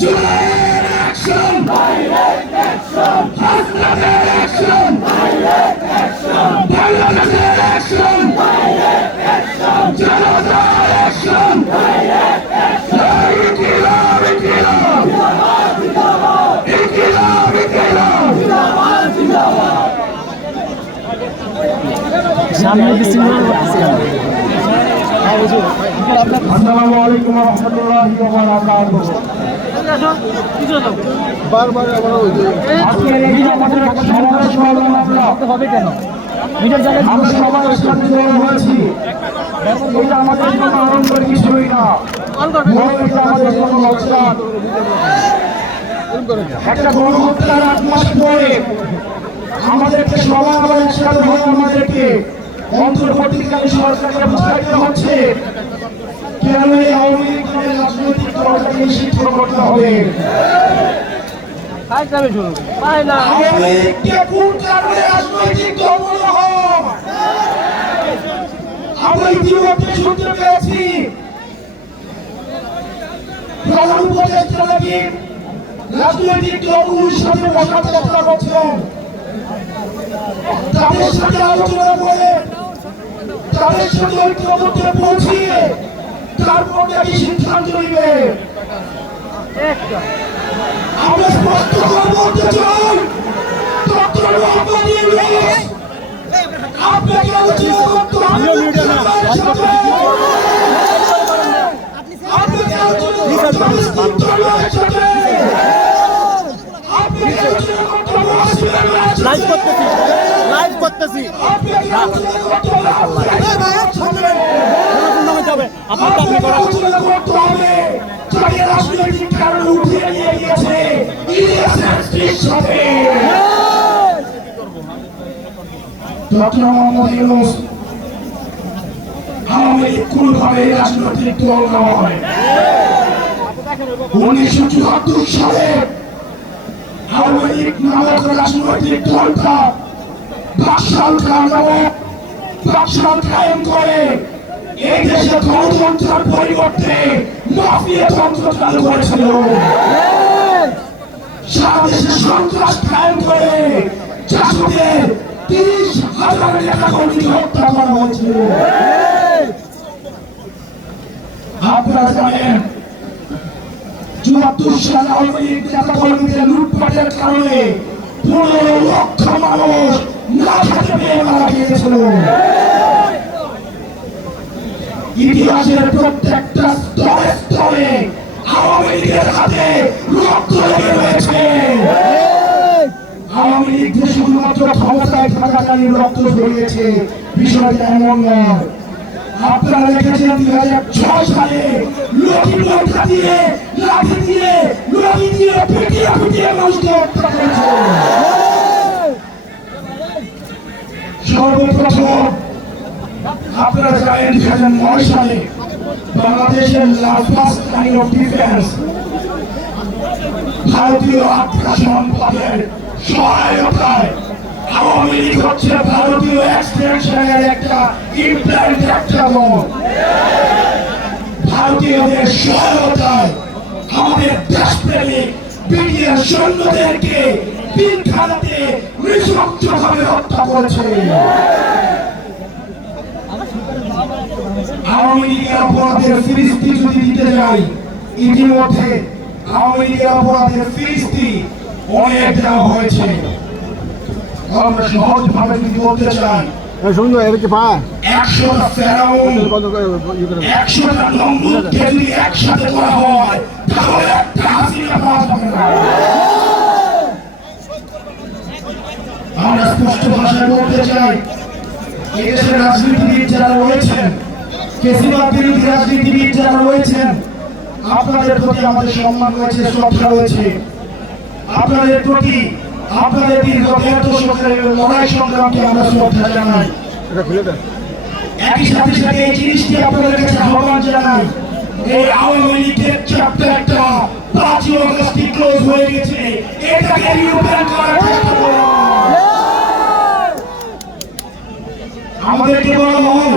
জুলাইয়ের action হাসনাদের action সামনে বিসমিল্লাহ আসসালামু আলাইকুম ওয়া রাহমাতুল্লাহি ওয়া বারাকাতুহু। বারবার আবার ওই যে আজকের এই আমাদের একটা সমাবেশ করলাম আমরা হবে কেন? জায়গায় আমরা একসাথে জড়ো হয়েছি। এটা আমাদের জন্য আনন্দের কিছুই না। আমাদের জন্য একটা গণহত্যার আট মাস পরে আমাদেরকে সবাই আবার একসাথে হয়ে অন্তর্বর্তীকালীন সরকারকে বুঝাইতে হচ্ছে। কেন এই আওয়ামী লীগ নামের রাজনৈতিক দলটাকে নিষিদ্ধ করতে হবে। আওয়ামী লীগকে কোন কারণে রাজনৈতিক দল বলা হয়। আমরা ইতিমধ্যে শুনতে পেয়েছি। প্রধান উপদেষ্টা নাকি রাজনৈতিক দলগুলোর সাথে বসার চেষ্টা করছেন। তাদের সাথে আলোচনা করে তাদের সাথে ঐক্যমত্যে পৌঁছিয়ে তারপর নাকি সিদ্ধান্ত নিবে। আমরা স্পষ্ট করে বলতে চাই ডক্টর আপনাকে আলোচনা করতে হবে আপনাকে আলোচনা স্ত্রীর সাথে ডক্টর মোহাম্মদ ইউনুস আওয়ামী লীগ কোনোভাবে রাজনৈতিক দল নয় উনিশশো চুয়াত্তর সালে আওয়ামী লীগ নামক রাজনৈতিক দলটা খান নামক বাকশাল কায়েম করে এই দেশে গণতন্ত্রের পরিবর্তে মাফিয়া তন্ত্র চালু করেছিল। সারা দেশে সন্ত্রাস কায়েম করে চাষদের তিরিশ হাজার নেতা কর্মীকে হত্যা করা হয়েছিল। আপনারা জানেন, চুয়াত্তর সালে আওয়ামী লীগ নেতা কর্মীদের লুটপাটের কারণে পনেরো লক্ষ মানুষ পেয়ে মারা গিয়েছিল ইতিহাসের প্রত্যেকটা স্তরে স্তরে আওয়ামী লীগের হাতে রক্ত লেগে রয়েছে। আওয়ামী লীগ যে শুধুমাত্র ক্ষমতায় থাকাকালীন রক্ত ঝরিয়েছে, বিষয়টা এমন নয়। আপনারা দেখেছেন দুই হাজার ছয় সালে লক্ষ্মী লঙ্কা দিয়ে, লাঠি দিয়ে লড়ি দিয়ে পিটিয়ে পিটিয়ে মানুষকে হত্যা করেছে। সর্বপ্রথম আপনারা জানেন দুই হাজার নয় সালে বাংলাদেশের ফার্স্ট লাইন অফ ডিফেন্স ভারতীয় আগ্রাসন পদের সহায়তায় আওয়ামী লীগ হচ্ছে ভারতীয় এক্সটেনশনের একটা ইমপ্ল্যান্ট একটা দল। ভারতীয়দের সহায়তায় আমাদের দেশপ্রেমিক বিডিআর সৈন্যদেরকে পিলখানাতে নৃশংসভাবে হত্যা করেছে। আওয়ামী লীগের অপরাধের ফিরিস্তি যদি দিতে যাই ইতিমধ্যে আওয়ামী লীগের অপরাধের ফিরিস্তি অনেক দেওয়া হয়েছে। আমরা সহজ ভাবে যদি বলতে চাই সুন্দর এর কি পায় একশোটা ফেরাউন করে করে একশোটা নমরুদকে যদি একসাথে করা হয় তাহলে একটা হাসিনা পাওয়া যাবে না। আমরা স্পষ্ট ভাষায় বলতে চাই, এদেশের রাজনীতিবিদ যারা রয়েছেন কেসিবাদ বিরোধী রাজনীতিবিদ যারা রয়েছেন, আপনাদের প্রতি আমাদের সম্মান রয়েছে, শ্রদ্ধা রয়েছে। আপনাদের প্রতি আপনাদের দীর্ঘ লড়াই সংগ্রামকে আমরা শ্রদ্ধা জানাই। একই সাথে সাথে এই জিনিসটি আপনাদের কাছে আহ্বান জানাই, এই আওয়ামী লীগের চ্যাপ্টারটা পাঁচই অগস্টই ক্লোজ হয়ে গেছে। এটাকে রিওপেন করার চেষ্টা করুন আমাদেরকে বলা হয়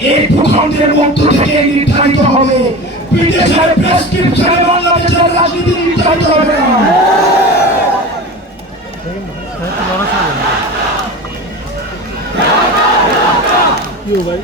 এই ভূখণ্ডের মধ্য থেকে নির্ধারিত হবে। ব্রিটিশের প্রেসক্রিপশনে বাংলাদেশের রাজনীতি নির্ধারিত হবে না। ভাই।